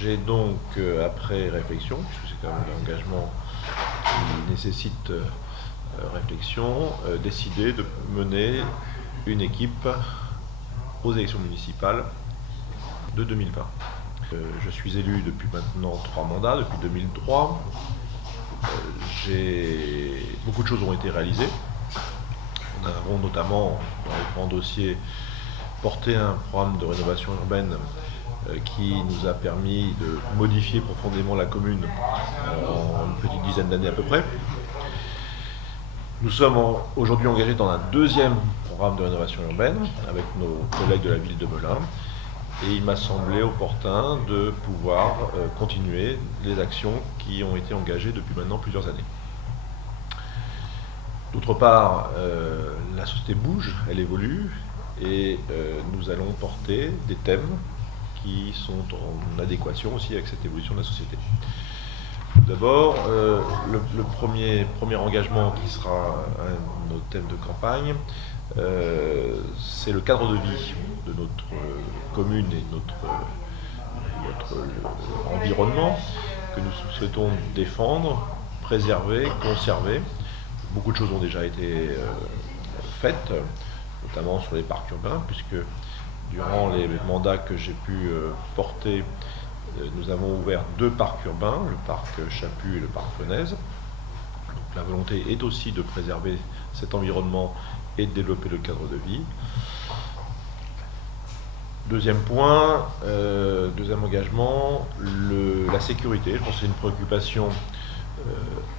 J'ai donc, après réflexion, puisque c'est quand même un engagement qui nécessite réflexion, décidé de mener une équipe aux élections municipales de 2020. Je suis élu depuis maintenant 3 mandats, depuis 2003. Beaucoup de choses ont été réalisées. Nous avons notamment, dans les grands dossiers, porté un programme de rénovation urbaine qui nous a permis de modifier profondément la commune en une petite dizaine d'années à peu près. Nous sommes aujourd'hui engagés dans un deuxième programme de rénovation urbaine avec nos collègues de la ville de Melun. Et il m'a semblé opportun de pouvoir continuer les actions qui ont été engagées depuis maintenant plusieurs années. D'autre part, la société bouge, elle évolue, et nous allons porter des thèmes qui sont en adéquation aussi avec cette évolution de la société. D'abord, le premier engagement qui sera un de nos thèmes de campagne, c'est le cadre de vie de notre commune et notre environnement que nous souhaitons défendre, préserver, conserver. Beaucoup de choses ont déjà été faites, notamment sur les parcs urbains, puisque durant les mandats que j'ai pu porter, nous avons ouvert 2 parcs urbains, le parc Chaput et le parc Fenaise. Donc, la volonté est aussi de préserver cet environnement et de développer le cadre de vie. Deuxième point, deuxième engagement, la sécurité. Je pense que c'est une préoccupation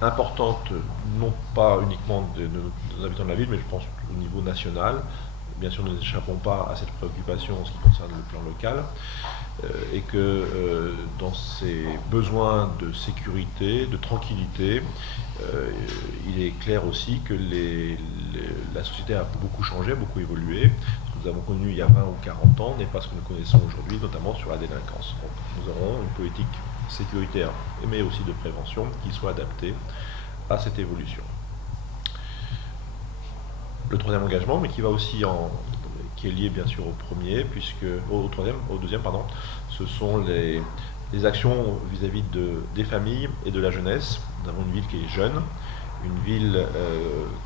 importante, non pas uniquement de nos habitants de la ville, mais je pense au niveau national. Bien sûr, nous n'échappons pas à cette préoccupation en ce qui concerne le plan local, et que dans ces besoins de sécurité, de tranquillité, il est clair aussi que la société a beaucoup changé, beaucoup évolué. Ce que nous avons connu il y a 20 ou 40 ans n'est pas ce que nous connaissons aujourd'hui, notamment sur la délinquance. Donc, nous aurons une politique sécuritaire, mais aussi de prévention, qui soit adaptée à cette évolution. Le troisième engagement, mais qui est lié bien sûr au deuxième, ce sont les actions vis-à-vis des familles et de la jeunesse. Nous avons une ville qui est jeune, une ville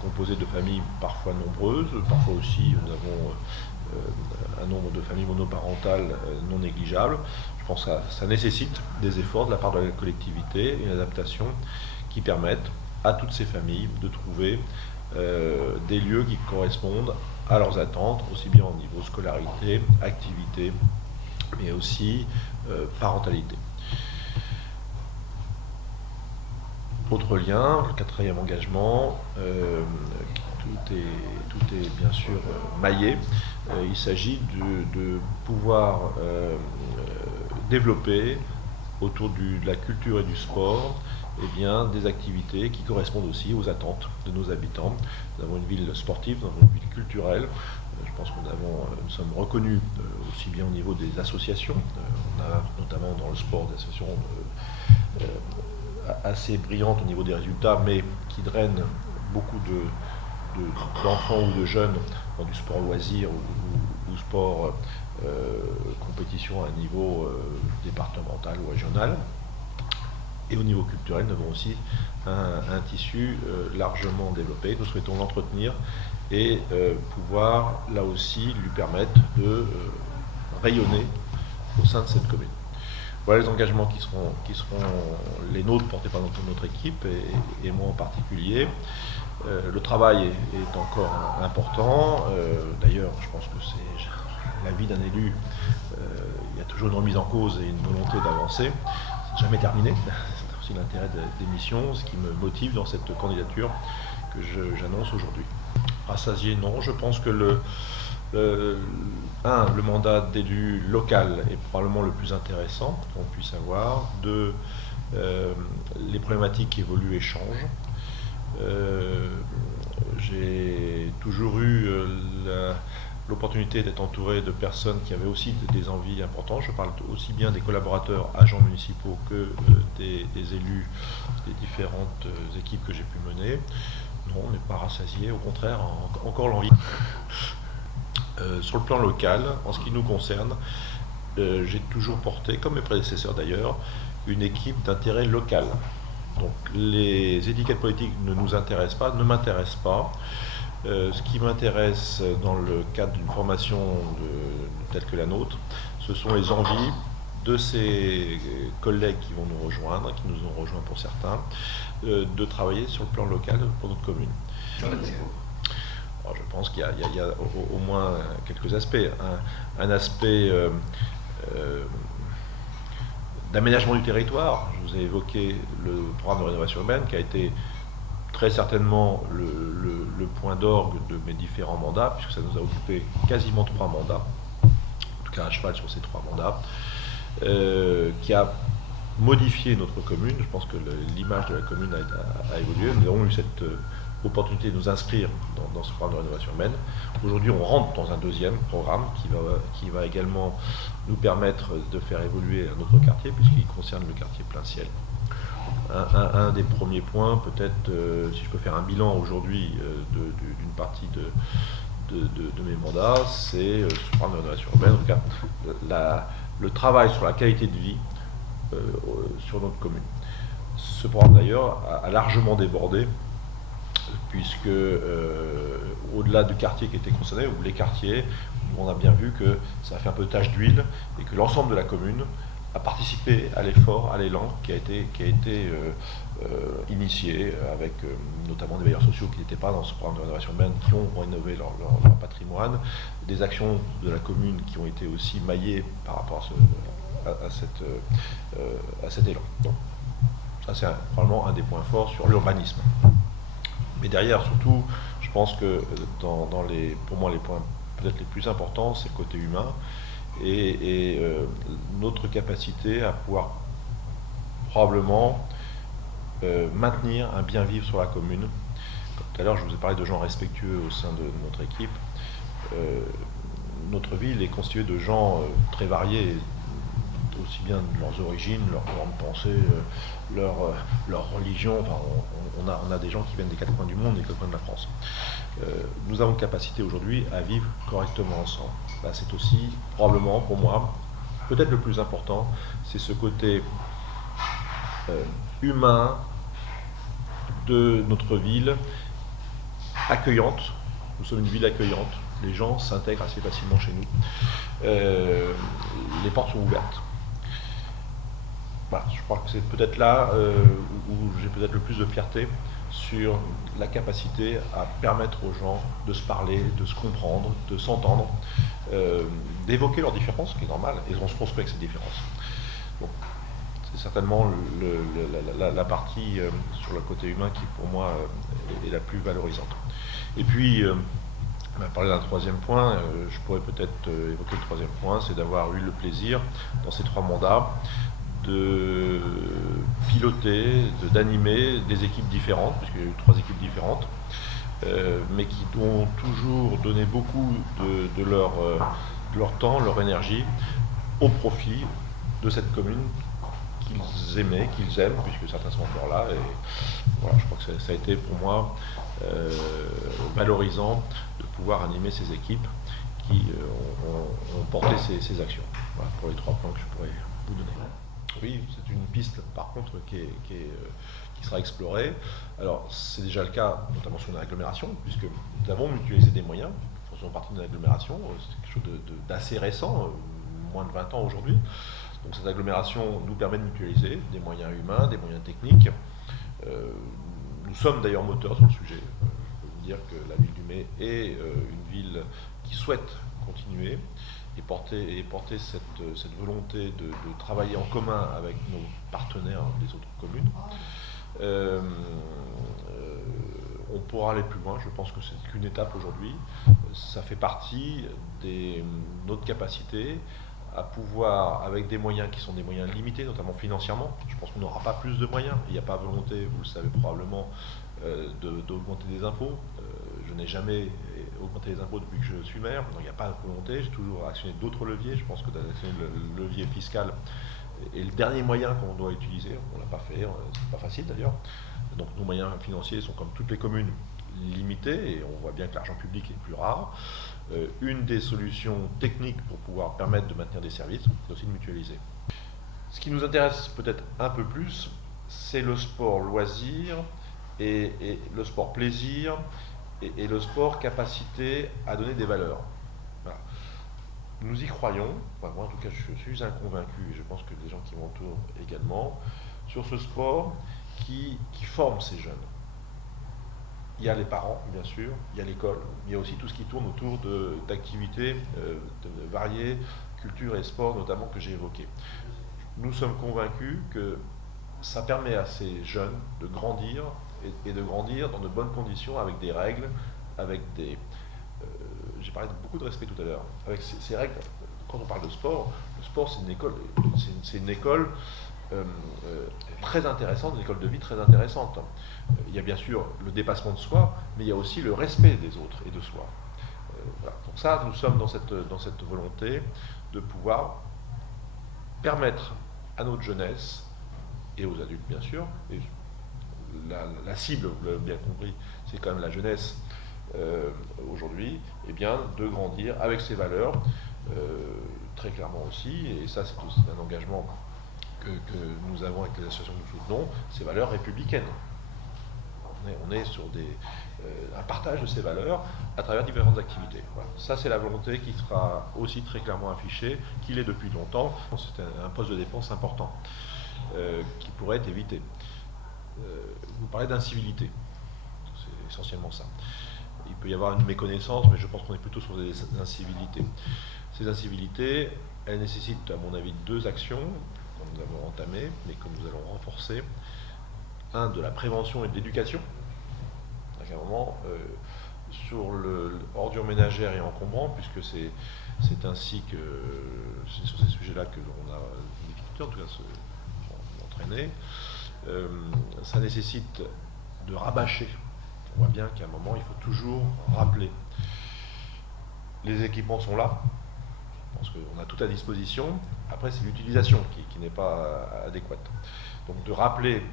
composée de familles parfois nombreuses, parfois aussi nous avons un nombre de familles monoparentales non négligeable. Je pense que ça nécessite des efforts de la part de la collectivité et une adaptation qui permettent à toutes ces familles de trouver des lieux qui correspondent à leurs attentes, aussi bien au niveau scolarité, activité, mais aussi parentalité. Autre lien, le quatrième engagement, tout est bien sûr maillé. Il s'agit de pouvoir développer autour de la culture et du sport des activités qui correspondent aussi aux attentes de nos habitants. Nous avons une ville sportive, nous avons une ville culturelle. Je pense que nous sommes reconnus aussi bien au niveau des associations. On a notamment dans le sport des associations assez brillantes au niveau des résultats, mais qui drainent beaucoup d'enfants ou de jeunes dans du sport loisir ou sport compétition à un niveau départemental ou régional. Et au niveau culturel, nous avons aussi un tissu largement développé. Nous souhaitons l'entretenir et pouvoir, là aussi, lui permettre de rayonner au sein de cette commune. Voilà les engagements qui seront les nôtres, portés par notre équipe et moi en particulier. Le travail est encore important. D'ailleurs, je pense que c'est la vie d'un élu. Il y a toujours une remise en cause et une volonté d'avancer. C'est jamais terminé. C'est aussi l'intérêt des missions, ce qui me motive dans cette candidature que j'annonce aujourd'hui. Rassasié, non. Je pense que le mandat d'élu local est probablement le plus intéressant qu'on puisse avoir. 2, les problématiques évoluent et changent. J'ai toujours eu l'opportunité d'être entouré de personnes qui avaient aussi des envies importantes. Je parle aussi bien des collaborateurs, agents municipaux, que des élus des différentes équipes que j'ai pu mener. Non, on n'est pas rassasié, au contraire, encore l'envie. Sur le plan local, en ce qui nous concerne, j'ai toujours porté, comme mes prédécesseurs d'ailleurs, une équipe d'intérêt local. Donc les étiquettes politiques ne nous intéressent pas, ne m'intéressent pas. Ce qui m'intéresse dans le cadre d'une formation telle que la nôtre, ce sont les envies de ces collègues qui vont nous rejoindre, qui nous ont rejoints pour certains, de travailler sur le plan local pour notre commune. Alors, je pense qu'il y a au moins quelques aspects. Un aspect d'aménagement du territoire. Je vous ai évoqué le programme de rénovation urbaine qui a été très certainement le point d'orgue de mes différents mandats, puisque ça nous a occupé quasiment 3 mandats, en tout cas à cheval sur ces 3 mandats, qui a modifié notre commune. Je pense que l'image de la commune a évolué. Nous avons eu cette opportunité de nous inscrire dans ce programme de rénovation urbaine. Aujourd'hui, on rentre dans un deuxième programme qui va également nous permettre de faire évoluer notre quartier, puisqu'il concerne le quartier Plein Ciel. Un des premiers points, peut-être, si je peux faire un bilan aujourd'hui d'une partie de mes mandats, c'est ce programme de rénovation urbaine, en tout cas le travail sur la qualité de vie sur notre commune. Ce programme d'ailleurs a largement débordé, puisque au-delà du quartier qui était concerné, ou les quartiers, on a bien vu que ça a fait un peu tache d'huile et que l'ensemble de la commune a participé à l'effort, à l'élan qui a été initié avec notamment des bailleurs sociaux qui n'étaient pas dans ce programme de rénovation urbaine, qui ont rénové leur patrimoine, des actions de la commune qui ont été aussi maillées par rapport à cet élan. Donc, ça c'est probablement un des points forts sur l'urbanisme. Mais derrière, surtout, je pense que pour moi, les points peut-être les plus importants, c'est le côté humain et notre capacité à pouvoir probablement maintenir un bien vivre sur la commune. Comme tout à l'heure, je vous ai parlé de gens respectueux au sein de notre équipe. Notre ville est constituée de gens très variés, aussi bien de leurs origines, leur courant de pensée, leur religion. Enfin, on a des gens qui viennent des 4 coins du monde et des 4 coins de la France. Nous avons capacité aujourd'hui à vivre correctement ensemble. Là, c'est aussi, probablement, pour moi, peut-être le plus important, c'est ce côté humain de notre ville, accueillante. Nous sommes une ville accueillante. Les gens s'intègrent assez facilement chez nous. Les portes sont ouvertes. Voilà, je crois que c'est peut-être là où j'ai peut-être le plus de fierté sur la capacité à permettre aux gens de se parler, de se comprendre, de s'entendre, d'évoquer leurs différences, ce qui est normal, et on se construit avec ces différences. Bon, c'est certainement la partie sur le côté humain qui, pour moi, est la plus valorisante. Et puis, on a parlé d'un troisième point, je pourrais peut-être évoquer le troisième point, c'est d'avoir eu le plaisir, dans ces 3 mandats, de piloter, d'animer des équipes différentes, puisqu'il y a eu 3 équipes différentes, mais qui ont toujours donné beaucoup de leur temps, leur énergie, au profit de cette commune qu'ils aimaient, qu'ils aiment, puisque certains sont encore là. Et voilà, je crois que ça a été pour moi valorisant de pouvoir animer ces équipes qui ont porté ces actions. Voilà pour les 3 points que je pourrais vous donner. Oui, c'est une piste par contre qui sera explorée. Alors c'est déjà le cas, notamment sur une agglomération, puisque nous avons mutualisé des moyens, nous faisons partie d'une agglomération, c'est quelque chose d'assez récent, moins de 20 ans aujourd'hui. Donc cette agglomération nous permet de mutualiser des moyens humains, des moyens techniques. Nous sommes d'ailleurs moteurs sur le sujet. Je peux vous dire que la ville du May est une ville qui souhaite continuer et porter cette volonté de travailler en commun avec nos partenaires des autres communes. On pourra aller plus loin, je pense que c'est qu'une étape aujourd'hui. Ça fait partie de notre capacité à pouvoir, avec des moyens qui sont des moyens limités, notamment financièrement, je pense qu'on n'aura pas plus de moyens. Il n'y a pas volonté, vous le savez probablement, d'augmenter des impôts. Je n'ai jamais augmenté les impôts depuis que je suis maire, donc il n'y a pas de volonté. J'ai toujours actionné d'autres leviers. Je pense que d'actionner le levier fiscal est le dernier moyen qu'on doit utiliser. On ne l'a pas fait, c'est pas facile d'ailleurs. Donc nos moyens financiers sont, comme toutes les communes, limitée, et on voit bien que l'argent public est plus rare. Une des solutions techniques pour pouvoir permettre de maintenir des services, c'est aussi de mutualiser. Ce qui nous intéresse peut-être un peu plus, c'est le sport loisir et le sport plaisir et le sport capacité à donner des valeurs. Voilà. Nous y croyons, enfin, moi en tout cas je suis un convaincu, et je pense que les gens qui m'entourent également, sur ce sport qui forme ces jeunes. Il y a les parents, bien sûr, il y a l'école, il y a aussi tout ce qui tourne autour d'activités variées, culture et sport notamment que j'ai évoquées. Nous sommes convaincus que ça permet à ces jeunes de grandir et de grandir dans de bonnes conditions avec des règles, avec des... j'ai parlé de beaucoup de respect tout à l'heure. Avec ces règles, quand on parle de sport, le sport c'est une école, c'est une école très intéressante, une école de vie très intéressante. Il y a bien sûr le dépassement de soi, mais il y a aussi le respect des autres et de soi. Voilà. Donc ça, nous sommes dans cette volonté de pouvoir permettre à notre jeunesse, et aux adultes bien sûr, et la cible, vous l'avez bien compris, c'est quand même la jeunesse aujourd'hui, et bien de grandir avec ses valeurs, très clairement aussi, et ça c'est aussi un engagement que nous avons avec les associations que nous soutenons, ces valeurs républicaines. On est sur un partage de ces valeurs à travers différentes activités. Voilà. Ça, c'est la volonté qui sera aussi très clairement affichée, qu'il est depuis longtemps. C'est un poste de dépense important qui pourrait être évité. Vous parlez d'incivilité, c'est essentiellement ça. Il peut y avoir une méconnaissance, mais je pense qu'on est plutôt sur des incivilités. Ces incivilités, elles nécessitent, à mon avis, deux actions que nous avons entamées, mais que nous allons renforcer. Un, de la prévention et de l'éducation. À un moment, sur l'ordure ménagère et encombrant, puisque c'est ainsi que c'est sur ces sujets-là que l'on a des difficultés, en tout cas s'entraîner. Ça nécessite de rabâcher. On voit bien qu'à un moment, il faut toujours rappeler. Les équipements sont là, je pense qu'on a tout à disposition. Après, c'est l'utilisation qui n'est pas adéquate. Donc de rappeler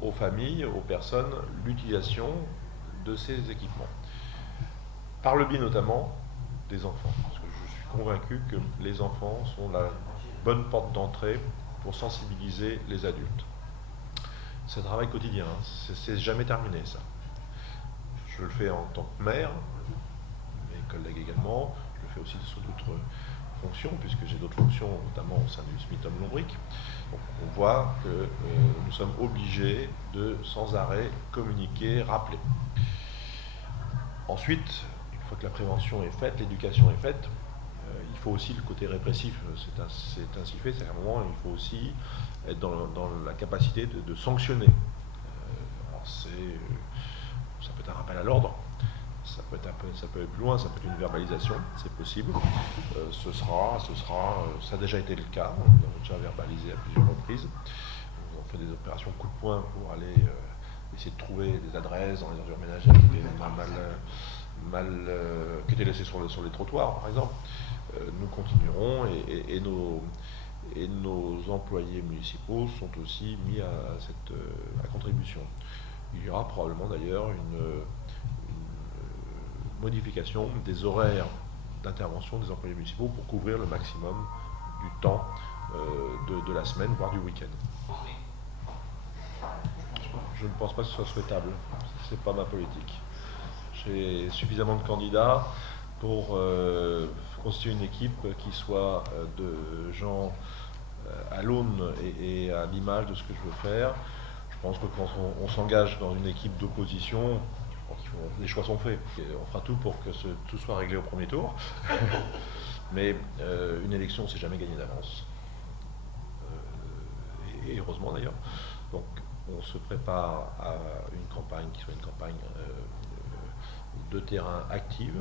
aux familles, aux personnes, l'utilisation de ces équipements. Par le biais notamment des enfants. Parce que je suis convaincu que les enfants sont la bonne porte d'entrée pour sensibiliser les adultes. C'est un travail quotidien, hein. C'est jamais terminé ça. Je le fais en tant que maire, mes collègues également, je le fais aussi sur d'autres fonctions, puisque j'ai d'autres fonctions, notamment au sein du SMIC Homme-Lombric. Donc on voit que nous sommes obligés de sans arrêt communiquer, rappeler. Ensuite, une fois que la prévention est faite, l'éducation est faite, il faut aussi le côté répressif, c'est ainsi fait, c'est à un moment il faut aussi être dans la capacité de sanctionner. Alors ça peut être un rappel à l'ordre, ça peut être plus loin, ça peut être une verbalisation, c'est possible. Ça a déjà été le cas, on a déjà verbalisé à plusieurs reprises. On fait des opérations coup de poing pour aller essayer de trouver des adresses dans les ordures ménagères qui étaient laissées sur les trottoirs, par exemple. Nous continuerons et nos employés municipaux sont aussi mis à contribution. Il y aura probablement d'ailleurs une modification des horaires d'intervention des employés municipaux pour couvrir le maximum du temps de la semaine, voire du week-end. Je ne pense pas que ce soit souhaitable. Ce n'est pas ma politique. J'ai suffisamment de candidats pour constituer une équipe qui soit de gens à l'aune et à l'image de ce que je veux faire. Je pense que quand on s'engage dans une équipe d'opposition, les choix sont faits. Et on fera tout pour que tout soit réglé au premier tour. Mais une élection, c'est jamais gagné d'avance. Et heureusement d'ailleurs. Donc on se prépare à une campagne qui soit une campagne de terrain active.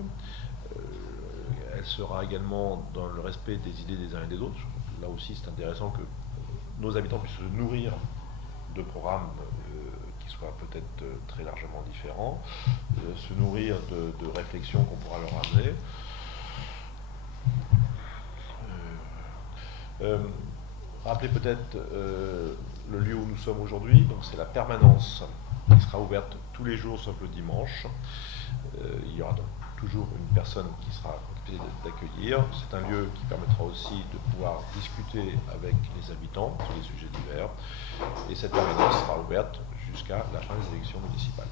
Elle sera également dans le respect des idées des uns et des autres. Là aussi, c'est intéressant que nos habitants puissent se nourrir de programmes qui soient peut-être très largement différents, se nourrir de réflexions qu'on pourra leur amener. Rappelez peut-être le lieu où nous sommes aujourd'hui, donc c'est la permanence qui sera ouverte tous les jours sauf le dimanche. Il y aura donc toujours une personne qui sera capacité d'accueillir. C'est un lieu qui permettra aussi de pouvoir discuter avec les habitants sur les sujets divers. Et cette permanence sera ouverte jusqu'à la fin des élections municipales.